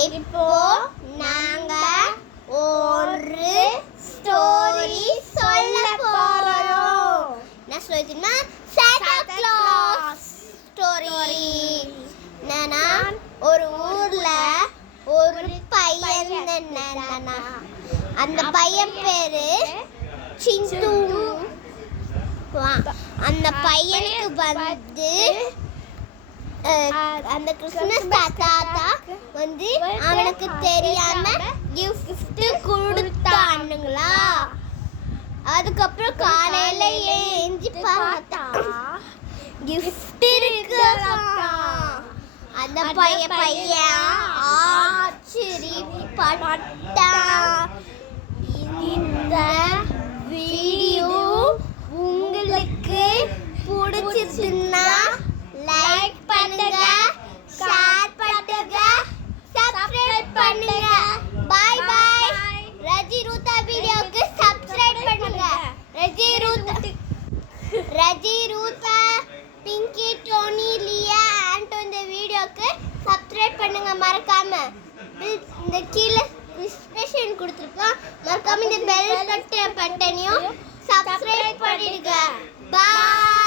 இப்போ நாங்க ஒரு ஸ்டோரி சொல்ல போறோம். என்ன ஸ்டோரினா சாண்டா கிளாஸ் ஸ்டோரி. என்னன்னா ஒரு ஊர்ல ஒரு பையன் இருந்தானா. அந்த பையன் பேரு சிந்து. அந்த பையனுக்கு வந்து அந்த கிறிஸ்மஸ் தாத்தா வந்து அவனுக்கு தெரியாம கிஃப்ட் கொடுத்தானுங்களா. அதுக்கப்புறம் காலையில ஏஞ்சி பார்த்தா கிஃப்ட் இருக்கு. அந்த பையன் ஆச்சரியப்பட்டான். இந்த வீடியோ உங்களுக்கு பிடிச்சிருந்தா லைக் பண்ணுங்க, ஷேர் பண்ணுங்க, சப்ஸ்கிரைப் பண்ணுங்க. By by. ரஜி ரூதா வீடியோக்கு சப்ஸ்கிரைப் பண்ணுங்க. ரஜி ரூதா, பிங்கி, டோனி, லியா, ஆண்டோ இந்த வீடியோக்கு சப்ஸ்கிரைப் பண்ணுங்க மறக்காம. இந்த கீழே டிஸ்கிரிப்ஷன் கொடுத்துருக்கோம். மறக்காம இந்த பெல் பட்டனையும் சப்ஸ்கிரைப் பண்ணிடுங்க. பாய்.